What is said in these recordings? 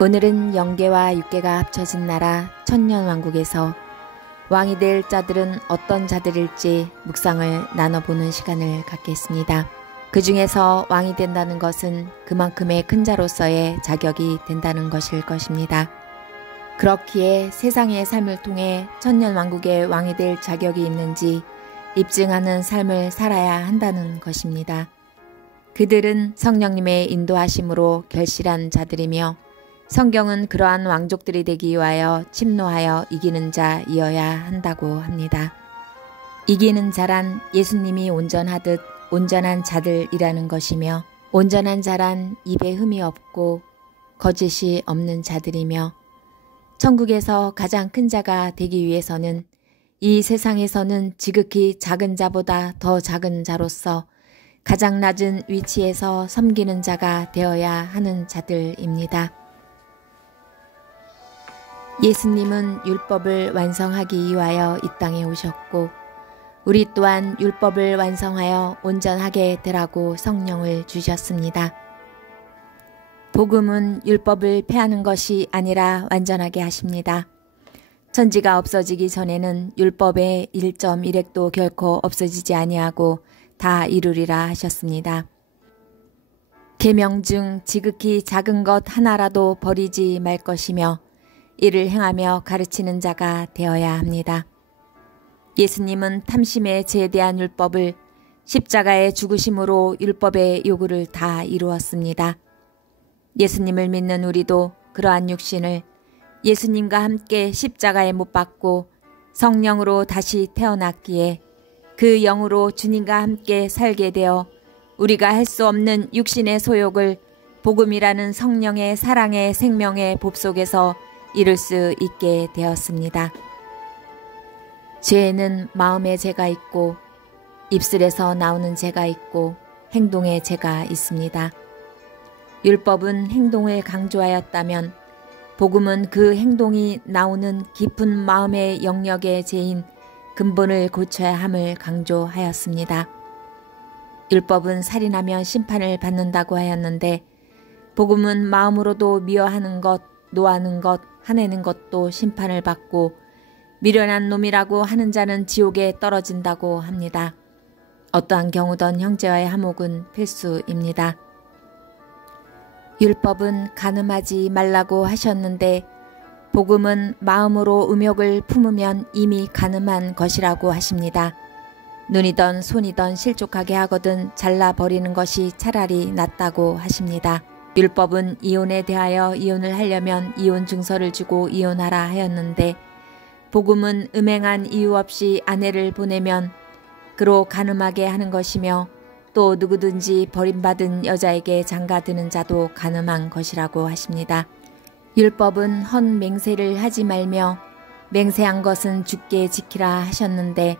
오늘은 영계와 육계가 합쳐진 나라 천년왕국에서 왕이 될 자들은 어떤 자들일지 묵상을 나눠보는 시간을 갖겠습니다. 그 중에서 왕이 된다는 것은 그만큼의 큰 자로서의 자격이 된다는 것일 것입니다. 그렇기에 세상의 삶을 통해 천년왕국의 왕이 될 자격이 있는지 입증하는 삶을 살아야 한다는 것입니다. 그들은 성령님의 인도하심으로 결실한 자들이며 성경은 그러한 왕족들이 되기 위하여 침노하여 이기는 자이어야 한다고 합니다. 이기는 자란 예수님이 온전하듯 온전한 자들이라는 것이며, 온전한 자란 입에 흠이 없고 거짓이 없는 자들이며, 천국에서 가장 큰 자가 되기 위해서는 이 세상에서는 지극히 작은 자보다 더 작은 자로서 가장 낮은 위치에서 섬기는 자가 되어야 하는 자들입니다. 예수님은 율법을 완성하기 위하여 이 땅에 오셨고, 우리 또한 율법을 완성하여 온전하게 되라고 성령을 주셨습니다. 복음은 율법을 폐하는 것이 아니라 완전하게 하십니다. 천지가 없어지기 전에는 율법의 1.1획도 결코 없어지지 아니하고 다 이루리라 하셨습니다. 계명 중 지극히 작은 것 하나라도 버리지 말 것이며 이를 행하며 가르치는 자가 되어야 합니다. 예수님은 탐심의 제대한 율법을 십자가의 죽으심으로 율법의 요구를 다 이루었습니다. 예수님을 믿는 우리도 그러한 육신을 예수님과 함께 십자가에 못 박고 성령으로 다시 태어났기에 그 영으로 주님과 함께 살게 되어 우리가 할 수 없는 육신의 소욕을 복음이라는 성령의 사랑의 생명의 법 속에서 이룰 수 있게 되었습니다. 죄에는 마음의 죄가 있고 입술에서 나오는 죄가 있고 행동의 죄가 있습니다. 율법은 행동을 강조하였다면 복음은 그 행동이 나오는 깊은 마음의 영역의 죄인 근본을 고쳐야 함을 강조하였습니다. 율법은 살인하면 심판을 받는다고 하였는데 복음은 마음으로도 미워하는 것, 노하는 것, 화내는 것도 심판을 받고 미련한 놈이라고 하는 자는 지옥에 떨어진다고 합니다. 어떠한 경우든 형제와의 화목은 필수입니다. 율법은 간음하지 말라고 하셨는데 복음은 마음으로 음욕을 품으면 이미 간음한 것이라고 하십니다. 눈이든 손이든 실족하게 하거든 잘라버리는 것이 차라리 낫다고 하십니다. 율법은 이혼에 대하여 이혼을 하려면 이혼 증서를 주고 이혼하라 하였는데 복음은 음행한 이유 없이 아내를 보내면 그로 간음하게 하는 것이며 또 누구든지 버림받은 여자에게 장가드는 자도 간음한 것이라고 하십니다. 율법은 헌 맹세를 하지 말며 맹세한 것은 주께 지키라 하셨는데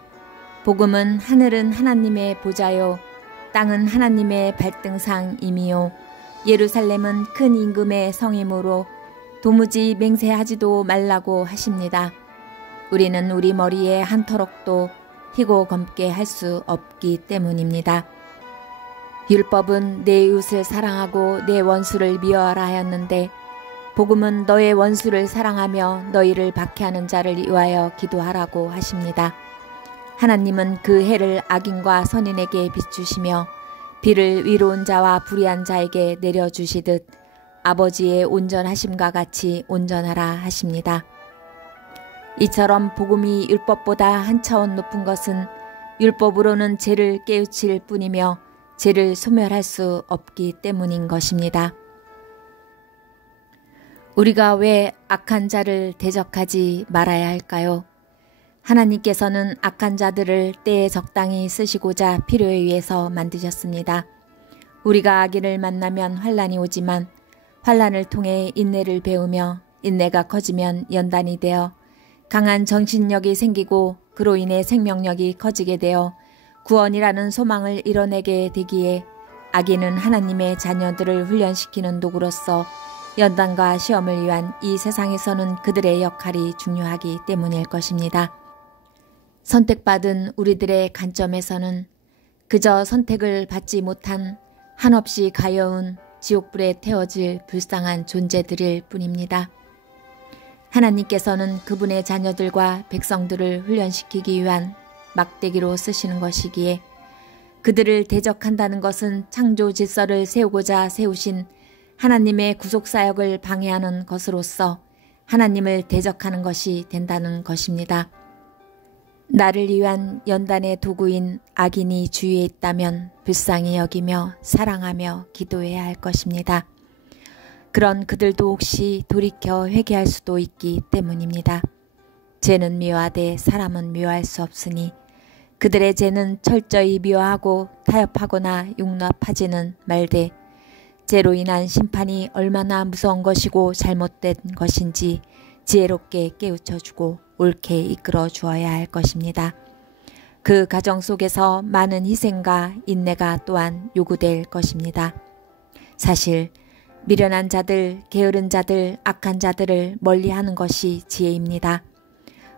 복음은 하늘은 하나님의 보좌요 땅은 하나님의 발등상이미요 예루살렘은 큰 임금의 성이므로 도무지 맹세하지도 말라고 하십니다. 우리는 우리 머리에 한 터럭도 희고 검게 할 수 없기 때문입니다. 율법은 내 이웃을 사랑하고 내 원수를 미워하라 하였는데 복음은 너의 원수를 사랑하며 너희를 박해하는 자를 위하여 기도하라고 하십니다. 하나님은 그 해를 악인과 선인에게 비추시며 비를 의로운 자와 불의한 자에게 내려주시듯 아버지의 온전하심과 같이 온전하라 하십니다. 이처럼 복음이 율법보다 한 차원 높은 것은 율법으로는 죄를 깨우칠 뿐이며 죄를 소멸할 수 없기 때문인 것입니다. 우리가 왜 악한 자를 대적하지 말아야 할까요? 하나님께서는 악한 자들을 때에 적당히 쓰시고자 필요에 의해서 만드셨습니다. 우리가 악인을 만나면 환난이 오지만 환난을 통해 인내를 배우며 인내가 커지면 연단이 되어 강한 정신력이 생기고 그로 인해 생명력이 커지게 되어 구원이라는 소망을 이뤄내게 되기에 악인은 하나님의 자녀들을 훈련시키는 도구로서 연단과 시험을 위한 이 세상에서는 그들의 역할이 중요하기 때문일 것입니다. 선택받은 우리들의 관점에서는 그저 선택을 받지 못한 한없이 가여운 지옥불에 태워질 불쌍한 존재들일 뿐입니다. 하나님께서는 그분의 자녀들과 백성들을 훈련시키기 위한 막대기로 쓰시는 것이기에 그들을 대적한다는 것은 창조 질서를 세우고자 세우신 하나님의 구속사역을 방해하는 것으로서 하나님을 대적하는 것이 된다는 것입니다. 나를 위한 연단의 도구인 악인이 주위에 있다면 불쌍히 여기며 사랑하며 기도해야 할 것입니다. 그런 그들도 혹시 돌이켜 회개할 수도 있기 때문입니다. 죄는 미워하되 사람은 미워할 수 없으니 그들의 죄는 철저히 미워하고 타협하거나 용납하지는 말되 죄로 인한 심판이 얼마나 무서운 것이고 잘못된 것인지 지혜롭게 깨우쳐주고 옳게 이끌어 주어야 할 것입니다. 그 과정 속에서 많은 희생과 인내가 또한 요구될 것입니다. 사실 미련한 자들, 게으른 자들, 악한 자들을 멀리하는 것이 지혜입니다.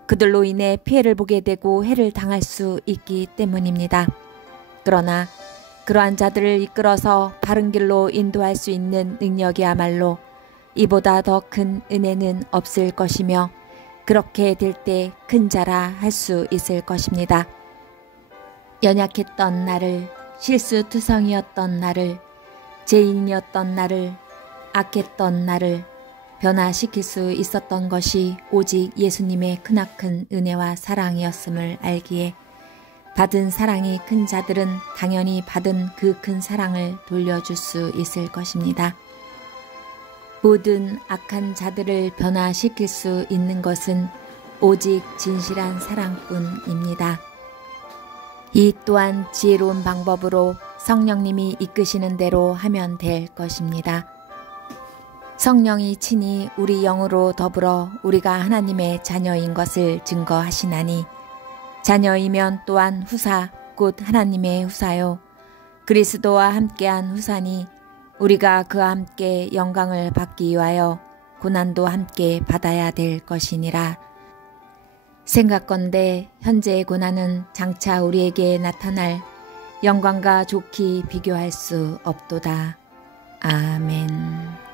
그들로 인해 피해를 보게 되고 해를 당할 수 있기 때문입니다. 그러나 그러한 자들을 이끌어서 바른 길로 인도할 수 있는 능력이야말로 이보다 더 큰 은혜는 없을 것이며 그렇게 될 때 큰 자라 할 수 있을 것입니다. 연약했던 나를, 실수투성이었던 나를, 죄인이었던 나를, 악했던 나를 변화시킬 수 있었던 것이 오직 예수님의 크나큰 은혜와 사랑이었음을 알기에 받은 사랑이 큰 자들은 당연히 받은 그 큰 사랑을 돌려줄 수 있을 것입니다. 모든 악한 자들을 변화시킬 수 있는 것은 오직 진실한 사랑뿐입니다. 이 또한 지혜로운 방법으로 성령님이 이끄시는 대로 하면 될 것입니다. 성령이 친히 우리 영으로 더불어 우리가 하나님의 자녀인 것을 증거하시나니 자녀이면 또한 후사 곧 하나님의 후사요 그리스도와 함께한 후사니 우리가 그와 함께 영광을 받기 위하여 고난도 함께 받아야 될 것이니라. 생각건대 현재의 고난은 장차 우리에게 나타날 영광과 좋게 비교할 수 없도다. 아멘.